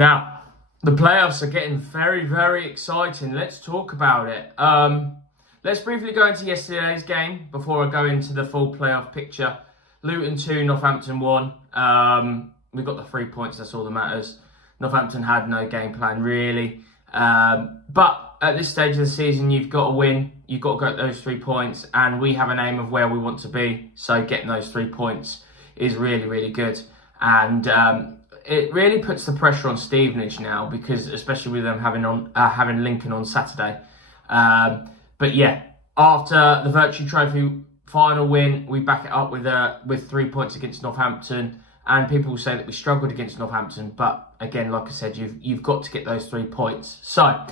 Now, the playoffs are getting very, very exciting. Let's talk about it. Let's briefly go into yesterday's game before I go into the full playoff picture. Luton 2, Northampton 1. We got the 3 points, that's all that matters. Northampton had no game plan, really. But at this stage of the season, you've got to win. You've got to get those 3 points. And we have an aim of where we want to be. So getting those 3 points is really, really good. And it really puts the pressure on Stevenage now, because especially with them having Lincoln on Saturday. But yeah, after the Virtue Trophy final win, we back it up with 3 points against Northampton. And people will say that we struggled against Northampton, but again, like I said, you've got to get those 3 points. So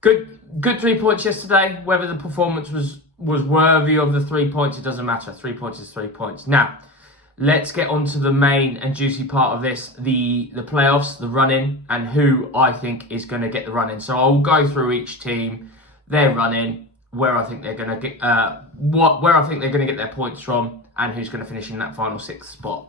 good 3 points yesterday. Whether the performance was worthy of the 3 points, it doesn't matter. 3 points is 3 points. Now, let's get on to the main and juicy part of this, the playoffs, the run-in, and who I think is going to get the run-in. So I'll go through each team, their run-in, where I think they're going to get where I think they're going to get their points from, and who's going to finish in that final 6th spot.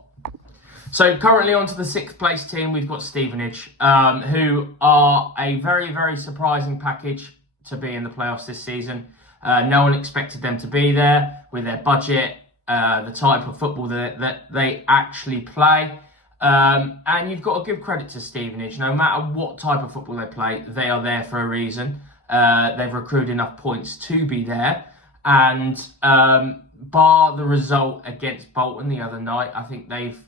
So currently on to the 6th place team, we've got Stevenage, who are a very, very surprising package to be in the playoffs this season. No one expected them to be there with their budget, the type of football that they actually play. And you've got to give credit to Stevenage. No matter what type of football they play, they are there for a reason. They've recruited enough points to be there. And bar the result against Bolton the other night, I think they've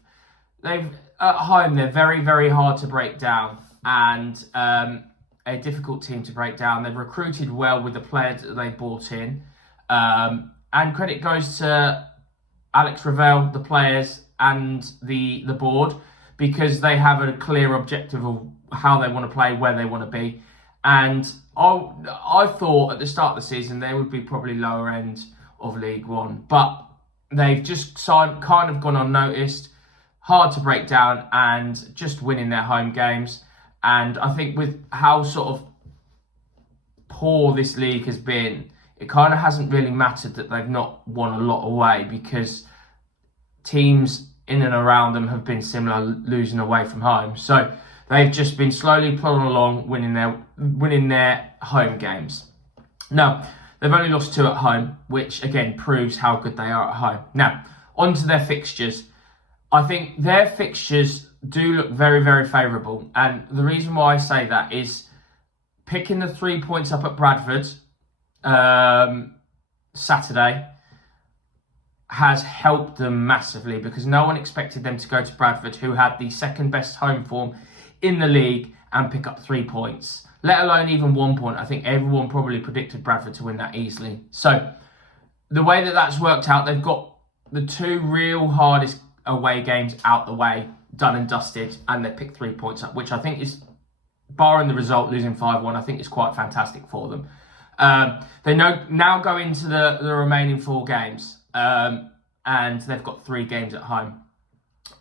at home, they're very, very hard to break down, and a difficult team to break down. They've recruited well with the players that they brought in. And credit goes to Alex Ravel, the players, and the board, because they have a clear objective of how they want to play, where they want to be. And I thought at the start of the season they would be probably lower end of League One, but they've just kind of gone unnoticed, hard to break down, and just winning their home games. And I think with how sort of poor this league has been, it kind of hasn't really mattered that they've not won a lot away, because teams in and around them have been similar, losing away from home. So they've just been slowly plodding along, winning their home games. Now, they've only lost 2 at home, which again proves how good they are at home. Now, on to their fixtures. I think their fixtures do look very, very favourable. And the reason why I say that is picking the 3 points up at Bradford Saturday has helped them massively, because no one expected them to go to Bradford, who had the second best home form in the league, and pick up 3 points, let alone even 1 point. I think everyone probably predicted Bradford to win that easily. So the way that that's worked out, they've got the 2 real hardest away games out the way, done and dusted, and they picked 3 points up, which I think is, barring the result, losing 5-1, I think is quite fantastic for them. They now go into the remaining 4 games, and they've got 3 games at home,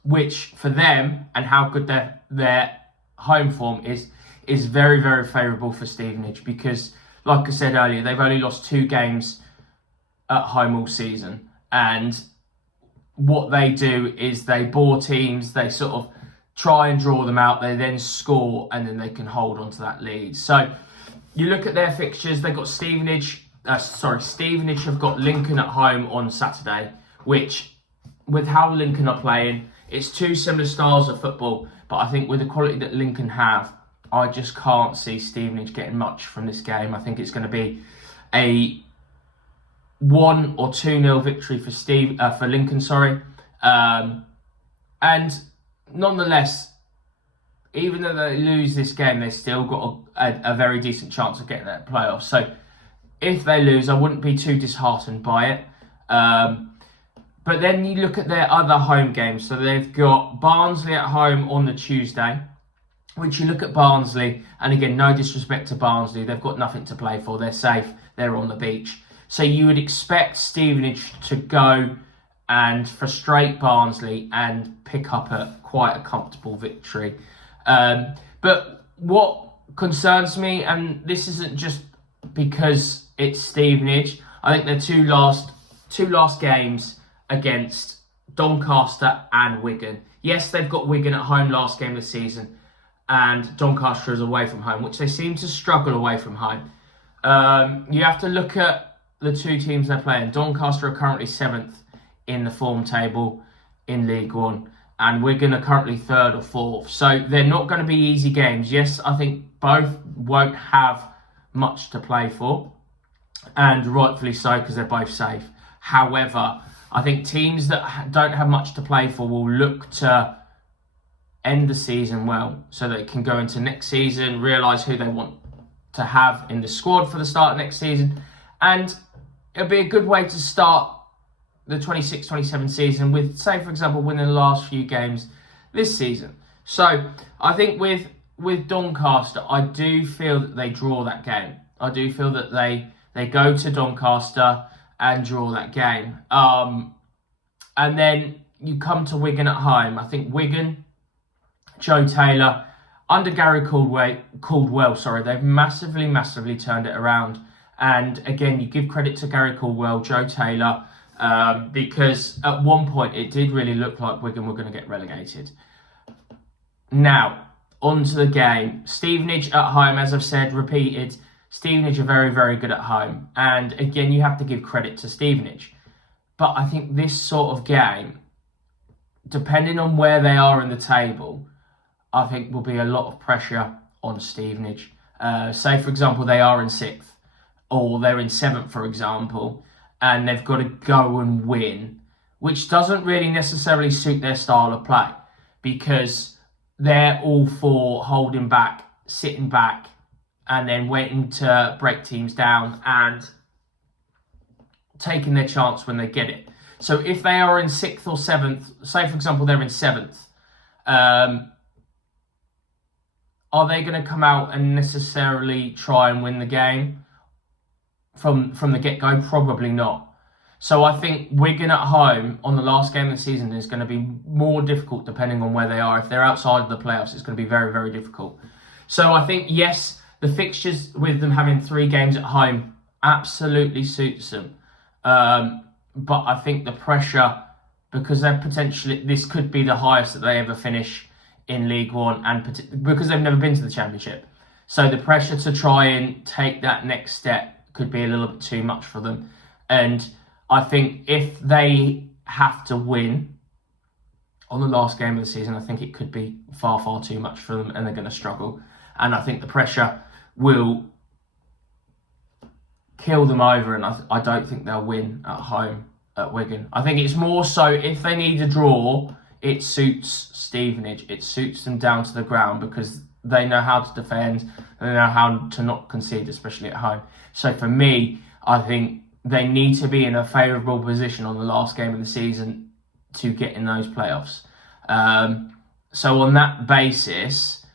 which for them, and how good their home form is very, very favourable for Stevenage, because, like I said earlier, they've only lost 2 games at home all season. And what they do is they bore teams, they sort of try and draw them out, they then score, and then they can hold on to that lead. So you look at their fixtures, they've got Stevenage have got Lincoln at home on Saturday, which, with how Lincoln are playing, it's 2 similar styles of football, but I think with the quality that Lincoln have, I just can't see Stevenage getting much from this game. I think it's going to be a 1 or 2-0 victory for Lincoln, and nonetheless, even though they lose this game, they've still got a very decent chance of getting that playoff. So if they lose, I wouldn't be too disheartened by it. But then you look at their other home games. So they've got Barnsley at home on the Tuesday, which you look at Barnsley, and again, no disrespect to Barnsley, they've got nothing to play for. They're safe. They're on the beach. So you would expect Stevenage to go and frustrate Barnsley and pick up quite a comfortable victory. But what concerns me, and this isn't just because it's Stevenage, I think their two last games against Doncaster and Wigan. Yes, they've got Wigan at home last game of the season, and Doncaster is away from home, which they seem to struggle away from home. You have to look at the two teams they're playing. Doncaster are currently 7th in the form table in League One, and Wigan are currently 3rd or 4th. So they're not going to be easy games. Yes, I think both won't have much to play for, and rightfully so because they're both safe. However, I think teams that don't have much to play for will look to end the season well so that it can go into next season, realise who they want to have in the squad for the start of next season, and it'll be a good way to start the 26-27 season with, say, for example, winning the last few games this season. So I think with Doncaster, I do feel that they draw that game. I do feel that they go to Doncaster and draw that game. And then you come to Wigan at home. I think Wigan, Joe Taylor, under Gary Caldwell, they've massively turned it around. And again, you give credit to Gary Caldwell, Joe Taylor, because at one point it did really look like Wigan were going to get relegated. Now, on to the game. Stevenage at home, as I've said, repeated, Stevenage are very good at home. And again, you have to give credit to Stevenage. But I think this sort of game, depending on where they are in the table, I think will be a lot of pressure on Stevenage. Say, for example, they are in 6th, or they're in 7th, for example, and they've got to go and win, which doesn't really necessarily suit their style of play, because they're all for holding back, sitting back, and then waiting to break teams down and taking their chance when they get it. So if they are in 6th or 7th, say, for example, they're in 7th, are they going to come out and necessarily try and win the game from the get-go? Probably not. So I think Wigan at home on the last game of the season is going to be more difficult depending on where they are. If they're outside of the playoffs, it's going to be very difficult. So I think, yes, the fixtures with them having 3 games at home absolutely suits them. But I think the pressure, because they're potentially, this could be the highest that they ever finish in League One, and because they've never been to the Championship. So the pressure to try and take that next step could be a little bit too much for them. And I think if they have to win on the last game of the season, I think it could be far too much for them, and they're going to struggle. And I think the pressure will kill them over, and I don't think they'll win at home at Wigan. I think it's more so if they need a draw, it suits Stevenage. It suits them down to the ground because they know how to defend and they know how to not concede, especially at home. So for me, I think they need to be in a favourable position on the last game of the season to get in those playoffs. So on that basis,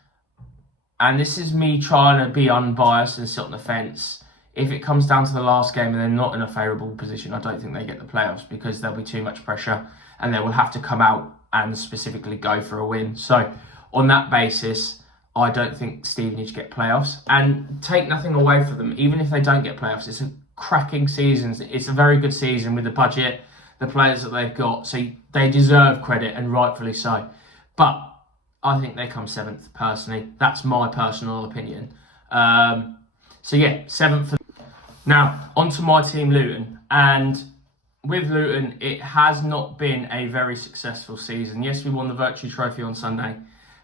and this is me trying to be unbiased and sit on the fence, if it comes down to the last game and they're not in a favourable position, I don't think they get the playoffs because there'll be too much pressure and they will have to come out and specifically go for a win. So on that basis, I don't think Stevenage get playoffs. And take nothing away from them, even if they don't get playoffs, it's a cracking season. It's a very good season with the budget, the players that they've got. So they deserve credit, and rightfully so. But I think they come 7th, personally. That's my personal opinion. So yeah, 7th. Now, onto my team, Luton. And with Luton, it has not been a very successful season. Yes, we won the Virtue Trophy on Sunday,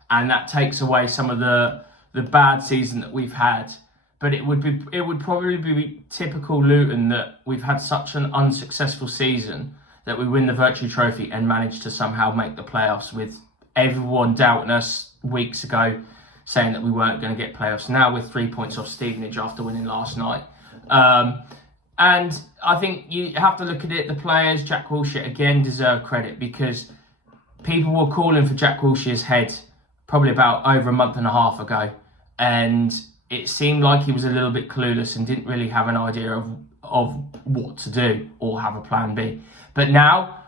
and that takes away some of the bad season that we've had. But it would probably be typical Luton that we've had such an unsuccessful season that we win the Virtue Trophy and manage to somehow make the playoffs, with everyone doubting us weeks ago, saying that we weren't going to get playoffs. Now we're 3 points off Stevenage after winning last night. And I think you have to look at it. The players, Jack Wilshere, again, deserve credit because people were calling for Jack Wilshere's head probably about over a month and a half ago. And it seemed like he was a little bit clueless and didn't really have an idea of what to do or have a plan B. But now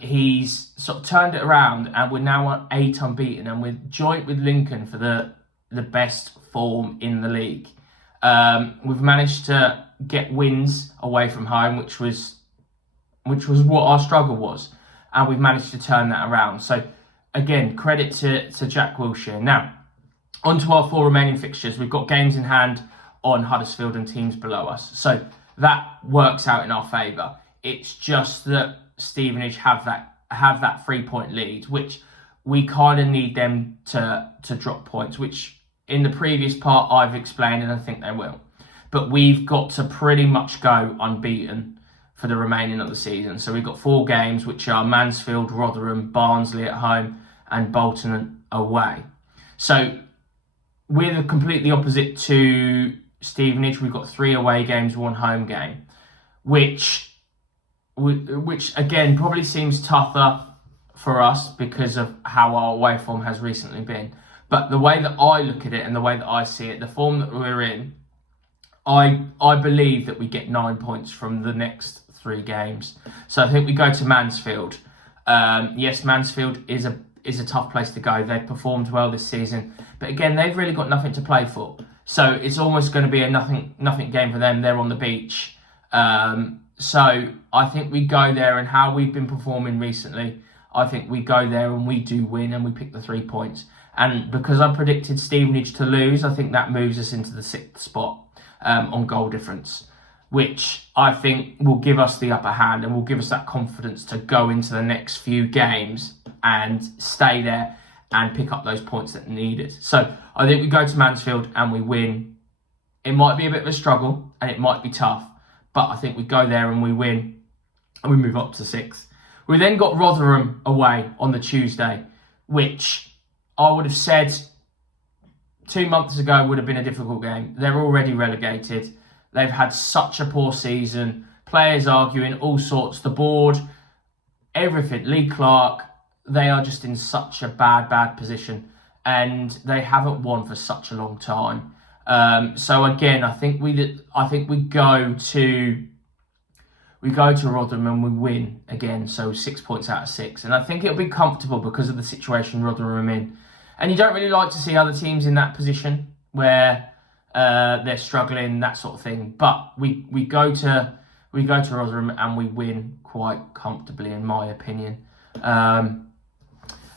he's sort of turned it around, and we're now on 8 unbeaten, and we're joint with Lincoln for the best form in the league. We've managed to get wins away from home, which was what our struggle was, and we've managed to turn that around. So again, credit to Jack Wilshere. Now, On to our 4 remaining fixtures. We've got games in hand on Huddersfield and teams below us. So that works out in our favour. It's just that Stevenage have that 3-point lead, which we kind of need them to drop points, which in the previous part I've explained, and I think they will. But we've got to pretty much go unbeaten for the remaining of the season. So we've got 4 games, which are Mansfield, Rotherham, Barnsley at home, and Bolton away. So we're completely opposite to Stevenage. We've got 3 away games, 1 home game, which again probably seems tougher for us because of how our away form has recently been. But the way that I look at it and the way that I see it, the form that we're in, I believe that we get 9 points from the next 3 games. So I think we go to Mansfield. Yes, Mansfield is a tough place to go. They've performed well this season, but again, they've really got nothing to play for. So it's almost going to be a nothing game for them. They're on the beach. So I think we go there, and how we've been performing recently, I think we go there and we do win and we pick the 3 points. And because I predicted Stevenage to lose, I think that moves us into the 6th spot on goal difference, which I think will give us the upper hand and will give us that confidence to go into the next few games and stay there and pick up those points that are needed. So I think we go to Mansfield and we win. It might be a bit of a struggle and it might be tough, but I think we go there and we win and we move up to 6th. We then got Rotherham away on the Tuesday, which I would have said 2 months ago would have been a difficult game. They're already relegated. They've had such a poor season. Players arguing, all sorts. The board, everything. Lee Clark, they are just in such a bad position. And they haven't won for such a long time. So again, I think we go to Rotherham and we win again. So 6 points out of 6. And I think it'll be comfortable because of the situation Rotherham are in. And you don't really like to see other teams in that position where they're struggling, that sort of thing. But we go to Rotherham and we win quite comfortably, in my opinion. And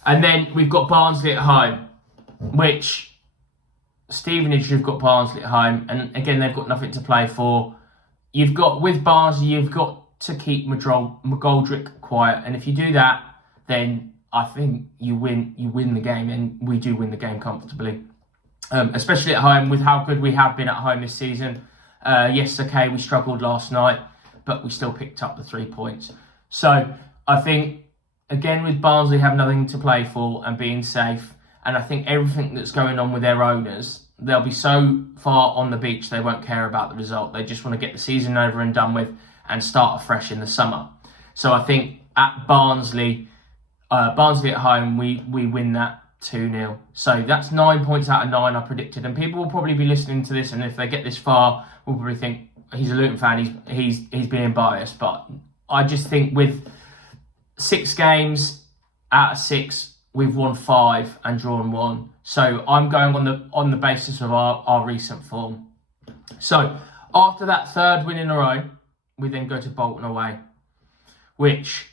then we've got Barnsley at home, which Stevenage, you've got Barnsley at home, and again they've got nothing to play for. With Barnsley, you've got to keep McGoldrick quiet, and if you do that, then I think you win the game, and we do win the game comfortably. Especially at home, with how good we have been at home this season. Yes, okay, we struggled last night, but we still picked up the 3 points. So I think, again, with Barnsley have nothing to play for and being safe, and I think everything that's going on with their owners, they'll be so far on the beach they won't care about the result. They just want to get the season over and done with and start afresh in the summer. So I think at Barnsley at home, we win that 2-0. So that's 9 points out of 9 I predicted. And people will probably be listening to this, and if they get this far, will probably think he's a Luton fan, he's being biased. But I just think with 6 games out of 6, we've won 5 and drawn 1. So I'm going on the basis of our recent form. So after that 3rd win in a row, we then go to Bolton away, which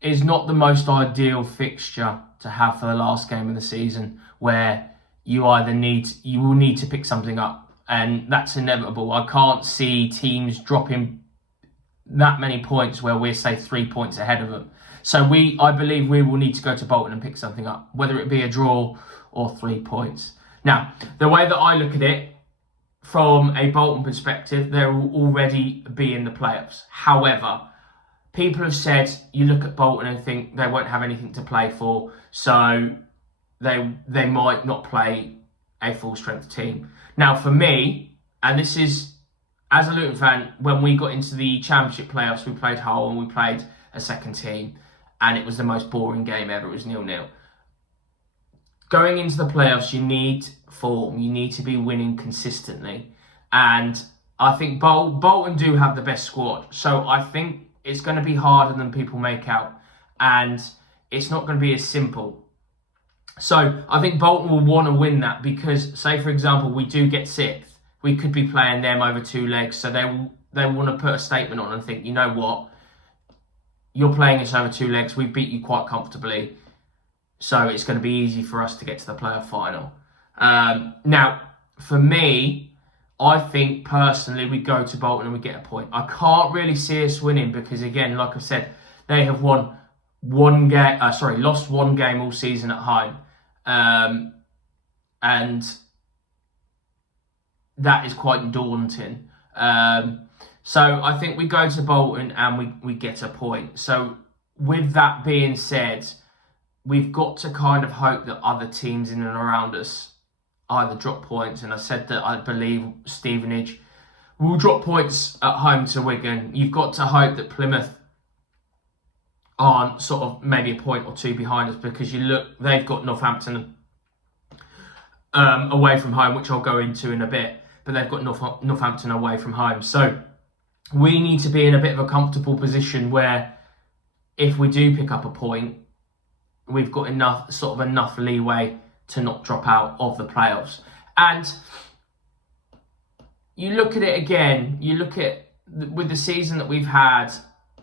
is not the most ideal fixture to have for the last game of the season, where you will need to pick something up, and that's inevitable. I can't see teams dropping that many points where we're, say, 3 points ahead of them. So I believe we will need to go to Bolton and pick something up, whether it be a draw or 3 points. Now, the way that I look at it, from a Bolton perspective, they will already be in the playoffs. However, people have said you look at Bolton and think they won't have anything to play for, so they might not play a full-strength team. Now, for me, and this is, as a Luton fan, when we got into the Championship playoffs, we played Hull and we played a second team, and it was the most boring game ever. It was 0-0. Going into the playoffs, you need form. You need to be winning consistently. And I think Bolton do have the best squad. So I think it's going to be harder than people make out. And it's not going to be as simple. So I think Bolton will want to win that because, say, for example, we do get 6th. We could be playing them over 2 legs. So they want to put a statement on and think, you know what? You're playing us over 2 legs. We beat you quite comfortably. So it's going to be easy for us to get to the playoff final. Now, for me, I think personally we go to Bolton and we get a point. I can't really see us winning because, again, like I said, they have lost one game all season at home, and that is quite daunting. So I think we go to Bolton and we get a point. So with that being said, we've got to kind of hope that other teams in and around us either drop points, and I said that I believe Stevenage will drop points at home to Wigan. You've got to hope that Plymouth aren't sort of maybe a point or two behind us, because you look, they've got Northampton away from home, which I'll go into in a bit, but they've got Northampton away from home. So we need to be in a bit of a comfortable position where if we do pick up a point, we've got enough leeway to not drop out of the playoffs. And you look at it again, you look at with the season that we've had,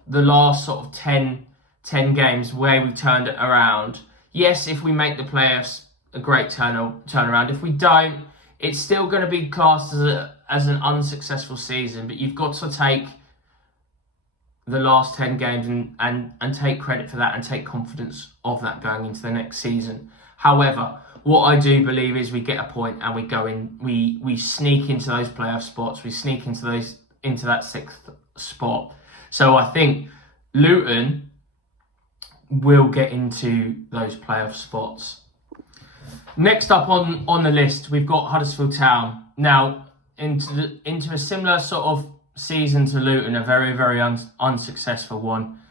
the last sort of 10 games where we've turned it around. Yes, if we make the playoffs, a great turnaround. If we don't, it's still going to be classed as an unsuccessful season. But you've got to take the last 10 games and take credit for that and take confidence of that going into the next season. However, what I do believe is we get a point and we go in, we sneak into those playoff spots, we sneak into that sixth spot. So I think Luton will get into those playoff spots. Next up on the list, we've got Huddersfield Town. Now, into a similar sort of season to Luton, a very, very unsuccessful one,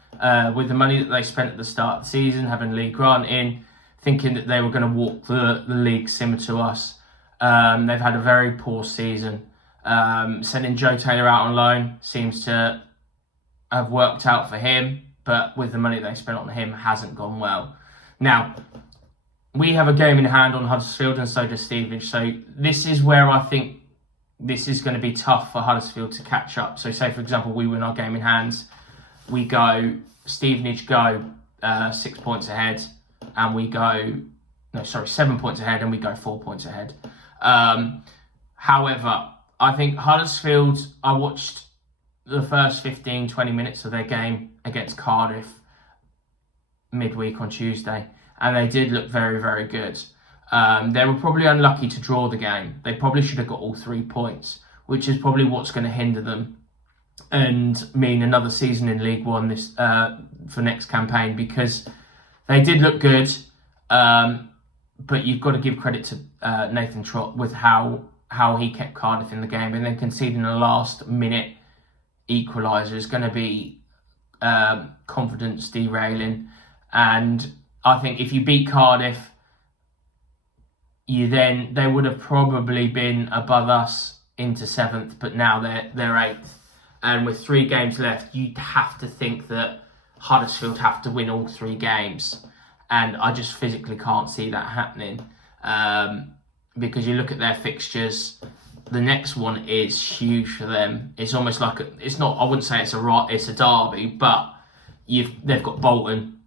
with the money that they spent at the start of the season, having Lee Grant in, thinking that they were going to walk the league similar to us. They've had a very poor season. Sending Joe Taylor out on loan seems to have worked out for him, but with the money they spent on him, hasn't gone well. Now, we have a game in hand on Huddersfield, and so does Stevenage. So this is where I think this is going to be tough for Huddersfield to catch up. So say, for example, we win our game in hands, Stevenage go 6 points ahead, and we go, 7 points ahead, and we go 4 points ahead. However, I think Huddersfield, I watched the first 15, 20 minutes of their game against Cardiff midweek on Tuesday, and they did look very, very good. They were probably unlucky to draw the game. They probably should have got all 3 points, which is probably what's going to hinder them and mean another season in League One for next campaign, because they did look good, but you've got to give credit to Nathan Trott with how he kept Cardiff in the game, and then conceding a last-minute equaliser is going to be confidence derailing. And I think if you beat Cardiff, they would have probably been above us into 7th, but now they're 8th. And with 3 games left, you'd have to think that Huddersfield have to win all 3 games. And I just physically can't see that happening. Because you look at their fixtures, the next one is huge for them. It's almost like, I wouldn't say it's a derby, but they've got Bolton,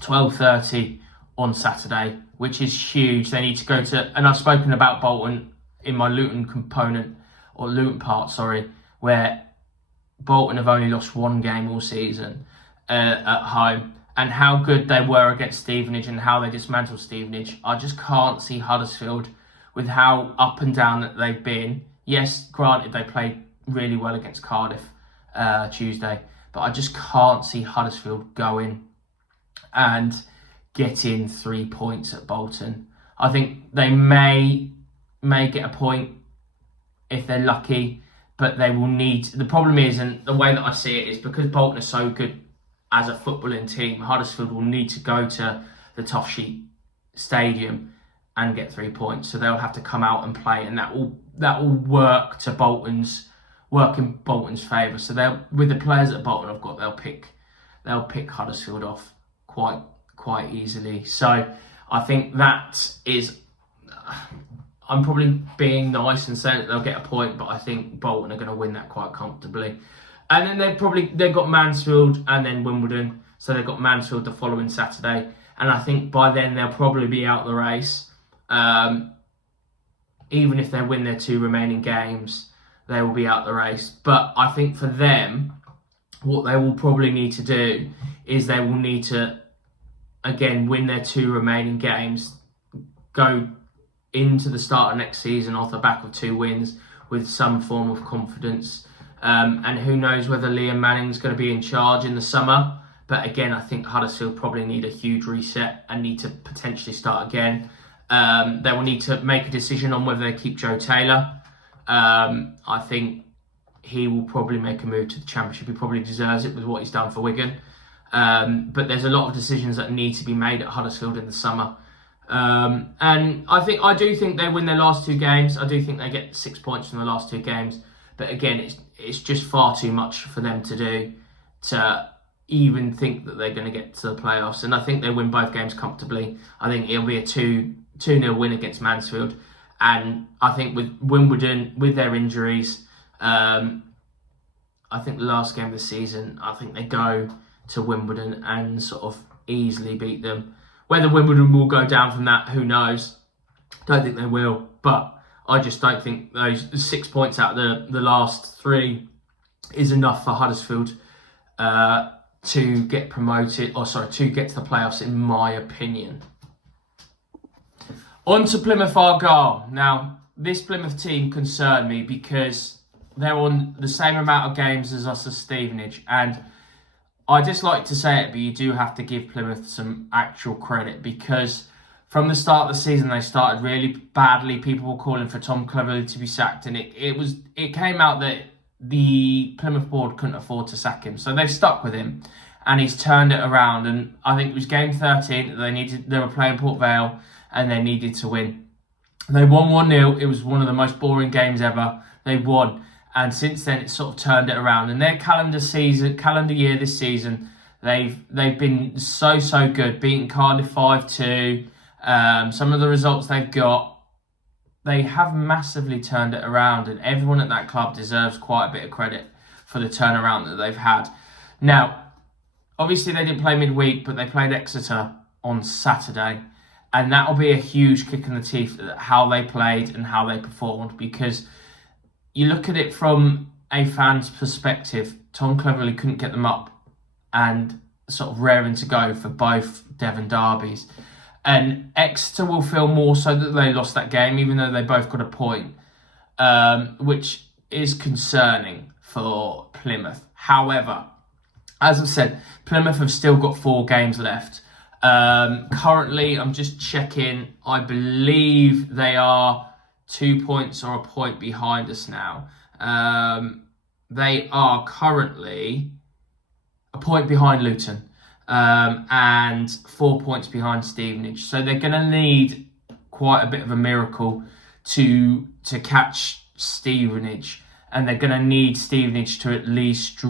12:30 on Saturday, which is huge. They need to go to, and I've spoken about Bolton in my Luton part, where Bolton have only lost 1 game all season at home, and how good they were against Stevenage and how they dismantled Stevenage. I just can't see Huddersfield, with how up and down that they've been. Yes, granted, they played really well against Cardiff Tuesday, but I just can't see Huddersfield going and getting 3 points at Bolton. I think they may get a point if they're lucky, but they will need... The problem is, and the way that I see it is, because Bolton are so good as a footballing team, Huddersfield will need to go to the Tough Sheet Stadium and get 3 points. So they'll have to come out and play, and that will work in Bolton's favour. So with the players that Bolton have got, they'll pick Huddersfield off quite easily. So I think that is... I'm probably being nice and saying that they'll get a point, but I think Bolton are going to win that quite comfortably. And then they've got Mansfield and then Wimbledon. So they've got Mansfield the following Saturday. And I think by then they'll probably be out of the race. even if they win their 2 remaining games, they will be out the race. But I think for them, what they will probably need to do is they will need to, again, win their 2 remaining games, go into the start of next season off the back of 2 wins with some form of confidence. And who knows whether Liam Manning's going to be in charge in the summer. But again, I think Huddersfield probably need a huge reset and need to potentially start again. They will need to make a decision on whether they keep Joe Taylor. I think he will probably make a move to the Championship. He probably deserves it with what he's done for Wigan. But there's a lot of decisions that need to be made at Huddersfield in the summer. And I do think they win their last 2 games. I do think they get 6 points from the last 2 games. But again, it's just far too much for them to do to even think that they're going to get to the playoffs. And I think they win both games comfortably. I think it'll be a 2-0 win against Mansfield. And I think with Wimbledon, with their injuries, I think the last game of the season, I think they go to Wimbledon and sort of easily beat them. Whether Wimbledon will go down from that, who knows? Don't think they will. But I just don't think those 6 points out of the last 3 is enough for Huddersfield to get promoted, to get to the playoffs, in my opinion. On to Plymouth Argyle. Now, this Plymouth team concerned me because they're on the same amount of games as us as Stevenage. And I dislike to say it, but you do have to give Plymouth some actual credit, because from the start of the season, they started really badly. People were calling for Tom Cleverley to be sacked, and it came out that the Plymouth board couldn't afford to sack him. So they've stuck with him, and he's turned it around. And I think it was game 13 that they were playing Port Vale, and they needed to win. They won 1-0. It was one of the most boring games ever. They won. And since then, it's sort of turned it around. And their calendar year this season, they've been so good. Beating Cardiff 5-2. Some of the results they've got, they have massively turned it around. And everyone at that club deserves quite a bit of credit for the turnaround that they've had. Now, obviously they didn't play midweek, but they played Exeter on Saturday. And that will be a huge kick in the teeth at how they played and how they performed, because you look at it from a fan's perspective, Tom Cleverley couldn't get them up and sort of raring to go for both Devon derbies. And Exeter will feel more so that they lost that game, even though they both got a point, which is concerning for Plymouth. However, as I said, Plymouth have still got 4 games left. Currently, I'm just checking, I believe they are 2 points or a point behind us now. They are currently a point behind Luton and 4 points behind Stevenage. So they're going to need quite a bit of a miracle to catch Stevenage, and they're going to need Stevenage to at least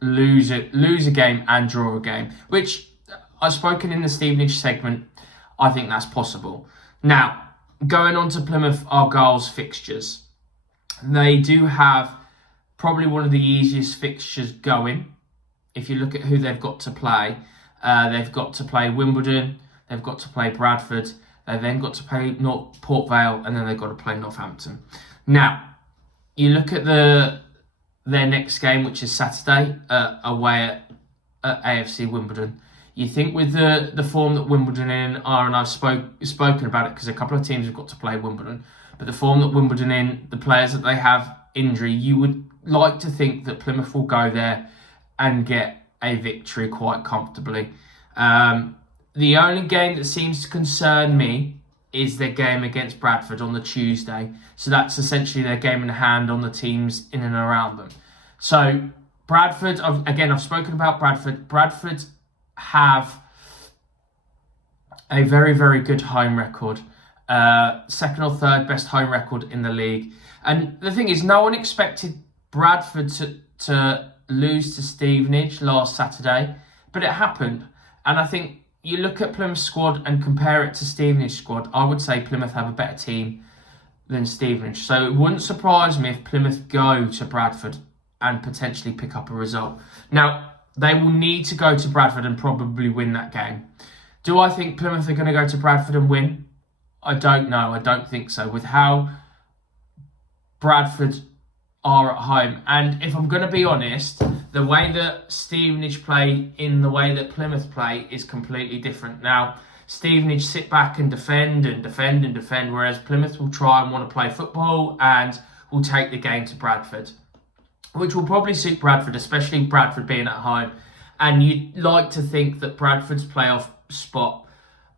lose a game and draw a game, which I've spoken in the Stevenage segment. I think that's possible. Now, going on to Plymouth Argyle's fixtures. They do have probably one of the easiest fixtures going. If you look at who they've got to play, they've got to play Wimbledon, they've got to play Bradford, they've then got to play Port Vale, and then they've got to play Northampton. Now, you look at their next game, which is Saturday, away at AFC Wimbledon. You think with the form that Wimbledon are, and I've spoken about it because a couple of teams have got to play Wimbledon, but the form that Wimbledon in, the players that they have injury, you would like to think that Plymouth will go there and get a victory quite comfortably. The only game that seems to concern me is their game against Bradford on the Tuesday. So that's essentially their game in hand on the teams in and around them. So Bradford, I've spoken about Bradford. Bradford have a very, very good home record. Second or third best home record in the league. And the thing is, no one expected Bradford to lose to Stevenage last Saturday, but it happened. And I think you look at Plymouth's squad and compare it to Stevenage's squad, I would say Plymouth have a better team than Stevenage. So it wouldn't surprise me if Plymouth go to Bradford and potentially pick up a result. Now, they will need to go to Bradford and probably win that game. Do I think Plymouth are going to go to Bradford and win? I don't know. I don't think so. With how Bradford are at home. And if I'm going to be honest, the way that Stevenage play in the way that Plymouth play is completely different. Now, Stevenage sit back and defend and defend and defend, whereas Plymouth will try and want to play football and will take the game to Bradford, which will probably suit Bradford, especially Bradford being at home. And you'd like to think that Bradford's playoff spot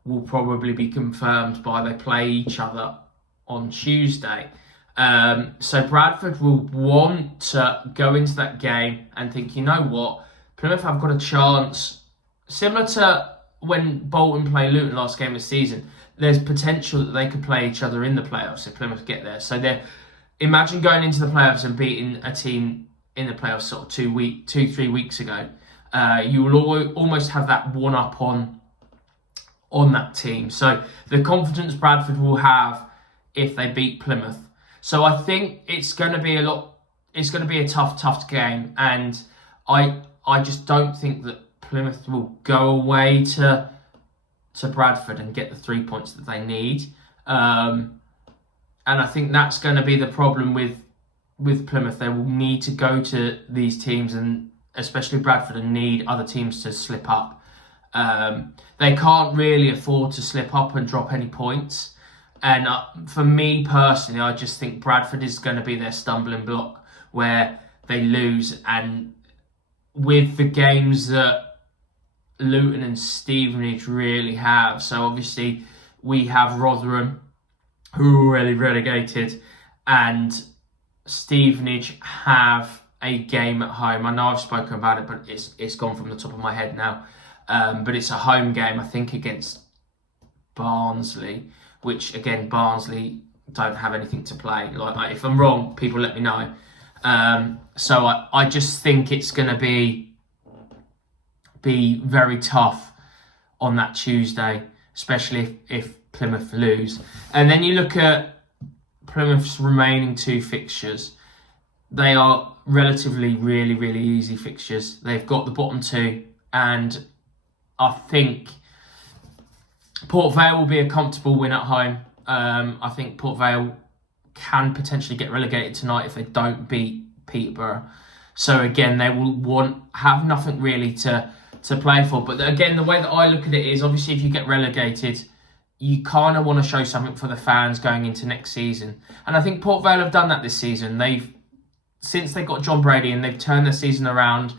will probably be confirmed by they play each other on Tuesday. So Bradford will want to go into that game and think, you know what, Plymouth have got a chance, similar to when Bolton played Luton last game of the season. There's potential that they could play each other in the playoffs if Plymouth get there. So imagine going into the playoffs and beating a team in the playoffs sort of 3 weeks ago. You will almost have that one up on that team. So the confidence Bradford will have if they beat Plymouth. So I think it's going to be a tough game, and I just don't think that Plymouth will go away to Bradford and get the 3 points that they need. And I think that's going to be the problem with Plymouth. They will need to go to these teams, and especially Bradford, and need other teams to slip up. They can't really afford to slip up and drop any points. And for me personally, I just think Bradford is going to be their stumbling block where they lose. And with the games that Luton and Stevenage really have, so obviously we have Rotherham, who are already relegated, and Stevenage have a game at home. I know I've spoken about it, but it's gone from the top of my head now. But it's a home game, I think, against Barnsley, which, again, Barnsley don't have anything to play. Like, if I'm wrong, people let me know. So I just think it's going to be very tough on that Tuesday, especially if Plymouth lose. And then you look at Plymouth's remaining 2 fixtures. They are relatively really, really easy fixtures. They've got the bottom 2, and I think Port Vale will be a comfortable win at home. I think Port Vale can potentially get relegated tonight if they don't beat Peterborough. So again, they will have nothing really to play for. But again, the way that I look at it is, obviously, if you get relegated, you kind of want to show something for the fans going into next season. And I think Port Vale have done that this season. Since they got John Brady, and they've turned their season around,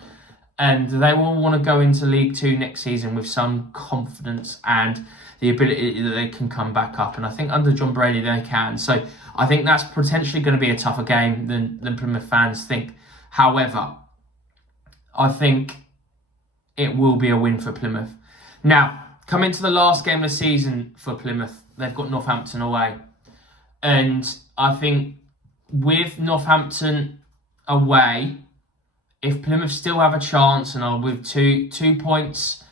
and they will want to go into League 2 next season with some confidence and the ability that they can come back up. And I think under John Brady they can. So I think that's potentially going to be a tougher game than Plymouth fans think. However, I think it will be a win for Plymouth. Now, coming to the last game of the season for Plymouth, they've got Northampton away. And I think with Northampton away, if Plymouth still have a chance and are with two points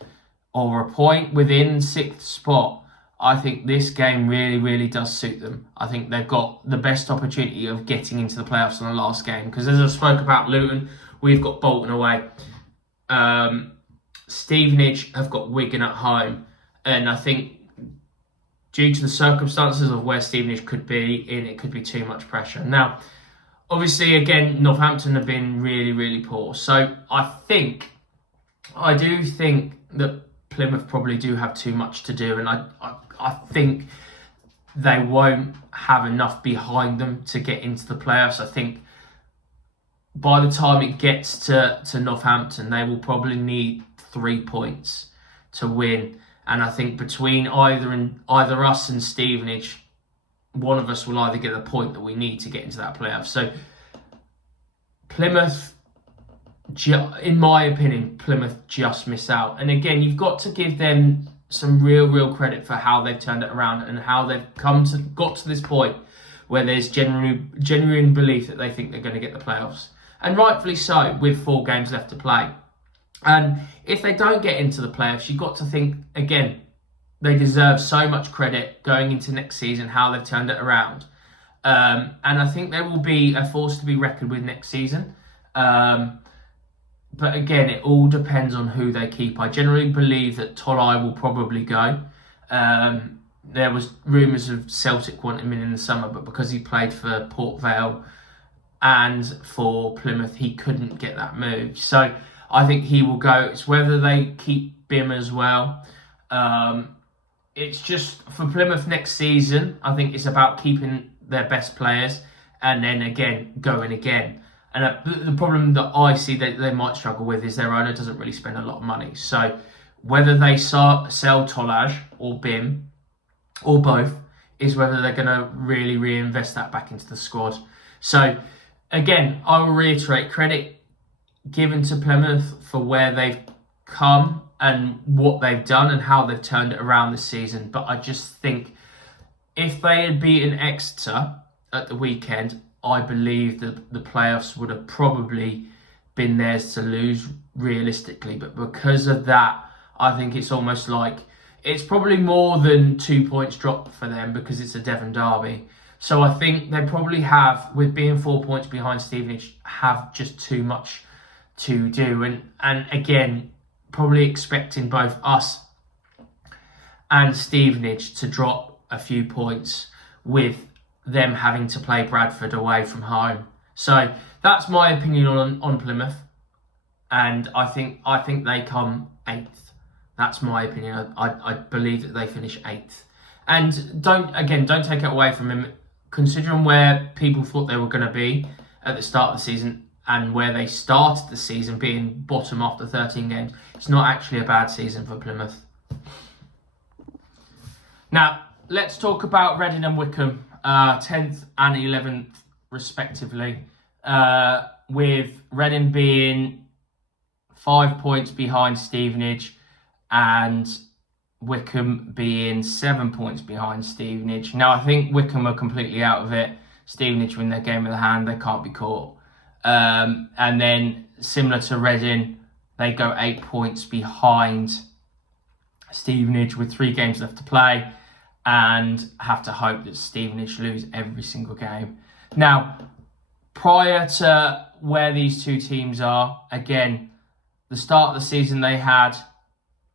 or a point within 6th spot, I think this game really, really does suit them. I think they've got the best opportunity of getting into the playoffs in the last game. Because as I spoke about Luton, we've got Bolton away. Stevenage have got Wigan at home. And I think due to the circumstances of where Stevenage could be in, it could be too much pressure. Now, obviously, again, Northampton have been really, really poor. So I do think that Plymouth probably do have too much to do. And I think they won't have enough behind them to get into the playoffs. I think by the time it gets to Northampton, they will probably need 3 points to win. And I think between either us and Stevenage, one of us will either get the point that we need to get into that playoff. So Plymouth, in my opinion, Plymouth just miss out. And again, you've got to give them some real credit for how they've turned it around and how they've got to this point where there's genuine belief that they think they're going to get the playoffs. And rightfully so, with 4 games left to play. And if they don't get into the playoffs, you've got to think, again, they deserve so much credit going into next season, how they've turned it around. And I think they will be a force to be reckoned with next season. But again, it all depends on who they keep. I generally believe that Tolai will probably go. there was rumours of Celtic wanting him in the summer, but because he played for Port Vale and for Plymouth, he couldn't get that move. So I think he will go. It's whether they keep Bim as well. It's just for Plymouth next season, I think it's about keeping their best players and then again going again. And the problem that I see that they might struggle with is their owner doesn't really spend a lot of money. So whether they sell Tolaj or Bim or both is whether they're going to really reinvest that back into the squad. So again, I will reiterate, credit given to Plymouth for where they've come and what they've done and how they've turned it around this season. But I just think if they had beaten Exeter at the weekend, I believe that the playoffs would have probably been theirs to lose realistically. But because of that, I think it's almost like it's probably more than 2 points dropped for them because it's a Devon derby. So I think they probably have, with being 4 points behind Stevenage, have just too much to do. And again, probably expecting both us and Stevenage to drop a few points with them having to play Bradford away from home. So that's my opinion on Plymouth. And I think they come 8th. That's my opinion. I believe that they finish 8th. And don't take it away from him. Considering where people thought they were going to be at the start of the season and where they started the season being bottom after 13 games, it's not actually a bad season for Plymouth. Now, let's talk about Reading and Wycombe, 10th and 11th respectively, with Reading being 5 points behind Stevenage and Wycombe being 7 points behind Stevenage. Now, I think Wycombe are completely out of it. Stevenage win their game of the hand. They can't be caught. And then, similar to Reading, they go 8 points behind Stevenage with 3 games left to play and have to hope that Stevenage lose every single game. Now, prior to where these two teams are, again, the start of the season they had,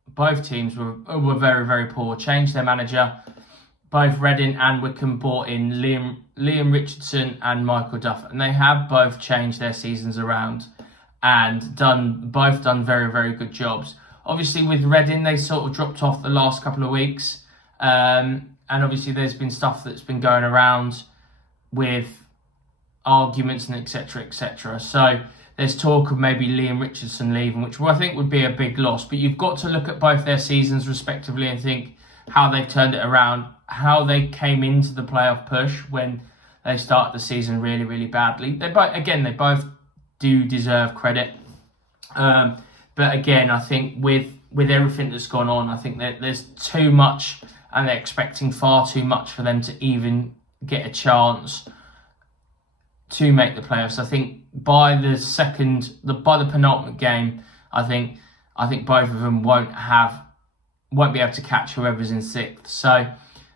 both teams were very, very poor. Changed their manager. Both Reading and Wycombe brought in Liam Richardson and Michael Duff, and they have both changed their seasons around and both done very, very good jobs. Obviously, with Reading, they sort of dropped off the last couple of weeks, and obviously there's been stuff that's been going around with arguments and etc. etc. So there's talk of maybe Liam Richardson leaving, which I think would be a big loss. But you've got to look at both their seasons respectively and think how they've turned it around, how they came into the playoff push when they started the season really, really badly. They both do deserve credit. But again, I think with everything that's gone on, I think that there's too much and they're expecting far too much for them to even get a chance to make the playoffs. I think by the penultimate game, I think both of them won't be able to catch whoever's in 6th. So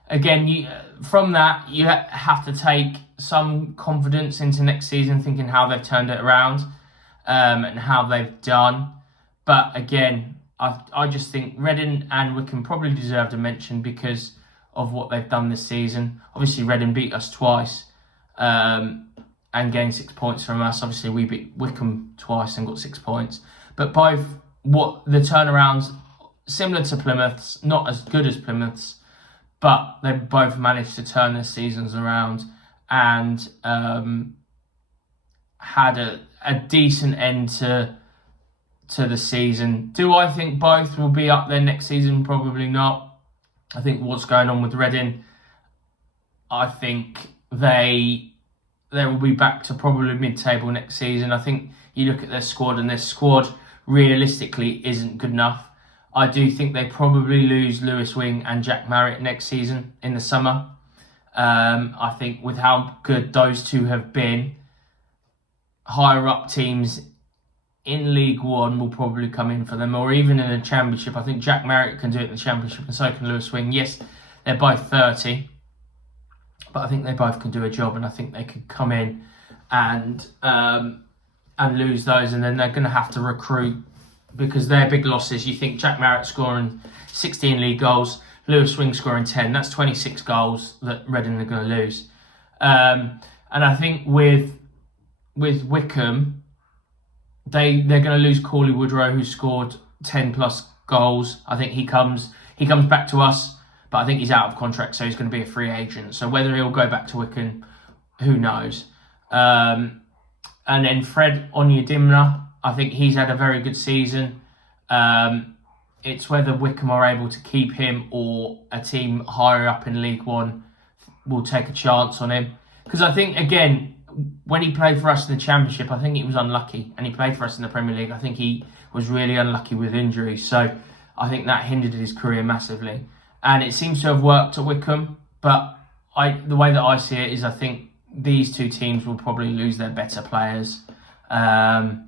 again, from that you have to take some confidence into next season, thinking how they've turned it around and how they've done. But again, I just think Reading and Wycombe probably deserved a mention because of what they've done this season. Obviously, Reading beat us twice and gained 6 points from us. Obviously, we beat Wycombe twice and got 6 points. But both, what the turnarounds, similar to Plymouth's, not as good as Plymouth's, but they both managed to turn their seasons around and had a decent end to the season. Do I think both will be up there next season? Probably not. I think what's going on with Reading, I think they will be back to probably mid-table next season. I think you look at their squad and their squad realistically isn't good enough. I do think they probably lose Lewis Wing and Jack Marriott next season in the summer. I think with how good those two have been, higher up teams in League One will probably come in for them, or even in the Championship. I think Jack Marriott can do it in the Championship and so can Lewis Wing. Yes, they're both 30, but I think they both can do a job, and I think they could come in and lose those, and then they're going to have to recruit because they're big losses. You think Jack Marriott scoring 16 league goals, Lewis Wing scoring 10. That's 26 goals that Reading are going to lose. And I think with Wycombe, they're going to lose Corley Woodrow, who scored 10 plus goals. I think he comes back to us, but I think he's out of contract, so he's going to be a free agent. So whether he'll go back to Wycombe, who knows? And then Fred Onyedinma, I think he's had a very good season. It's whether Wycombe are able to keep him or a team higher up in League One will take a chance on him. Because I think, again, when he played for us in the Championship, I think he was unlucky. And he played for us in the Premier League. I think he was really unlucky with injuries. So I think that hindered his career massively. And it seems to have worked at Wycombe. But the way that I see it is I think these two teams will probably lose their better players. And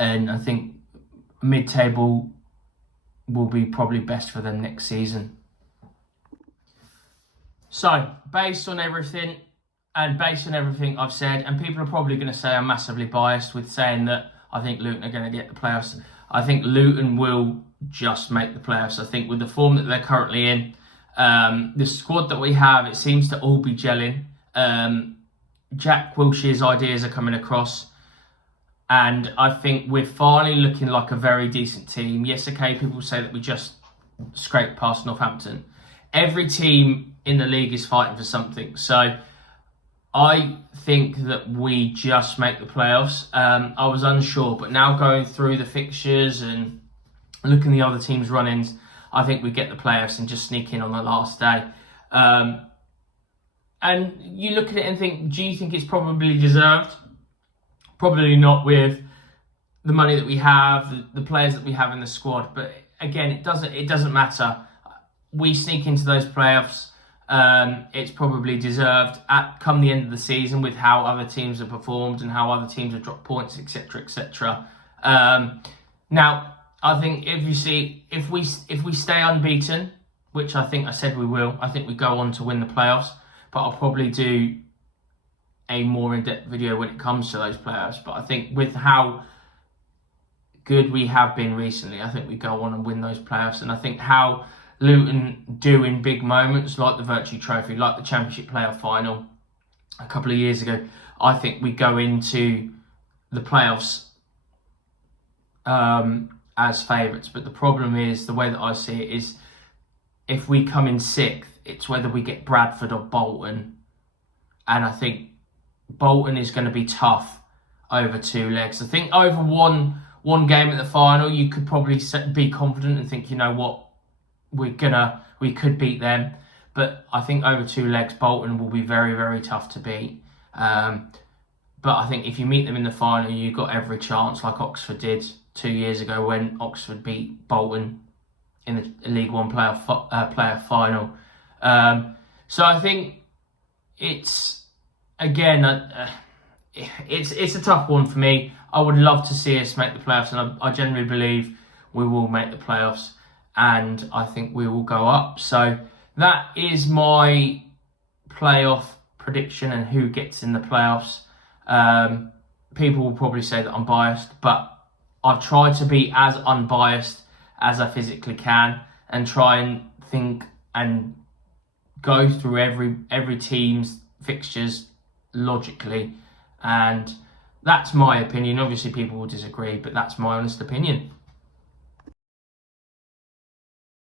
I think mid-table will be probably best for them next season. So, based on everything I've said, and people are probably going to say I'm massively biased with saying that I think Luton are going to get the playoffs. I think Luton will just make the playoffs. I think with the form that they're currently in, the squad that we have, it seems to all be gelling. Jack Wilshere's ideas are coming across. And I think we're finally looking like a very decent team. Yes, okay, people say that we just scraped past Northampton. Every team in the league is fighting for something. So I think that we just make the playoffs. I was unsure, but now going through the fixtures and looking at the other teams' run-ins, I think we get the playoffs and just sneak in on the last day. And you look at it and think, do you think it's probably deserved? Probably not with the money that we have, the players that we have in the squad. But again, it doesn't matter. We sneak into those playoffs. It's probably deserved come the end of the season with how other teams have performed and how other teams have dropped points, etc., etc. Now, I think if we stay unbeaten, which I think I said we will, I think we go on to win the playoffs. But I'll probably do a more in-depth video when it comes to those playoffs. But I think with how good we have been recently, I think we go on and win those playoffs. And I think how Luton do in big moments, like the Virtue Trophy, like the Championship playoff final a couple of years ago, I think we go into the playoffs as favourites. But the problem is, the way that I see it is, if we come in 6th, it's whether we get Bradford or Bolton. And I think Bolton is going to be tough over 2 legs. I think over one game at the final, you could probably be confident and think, you know what, we could beat them. But I think over 2 legs, Bolton will be very, very tough to beat. But I think if you meet them in the final, you've got every chance, like Oxford did 2 years ago when Oxford beat Bolton in the League One playoff final. So I think it's, again, it's a tough one for me. I would love to see us make the playoffs, and I genuinely believe we will make the playoffs, and I think we will go up. So that is my playoff prediction and who gets in the playoffs. People will probably say that I'm biased, but I've tried to be as unbiased as I physically can and try and think and go through every team's fixtures logically, and that's my opinion. Obviously people will disagree, but that's my honest opinion.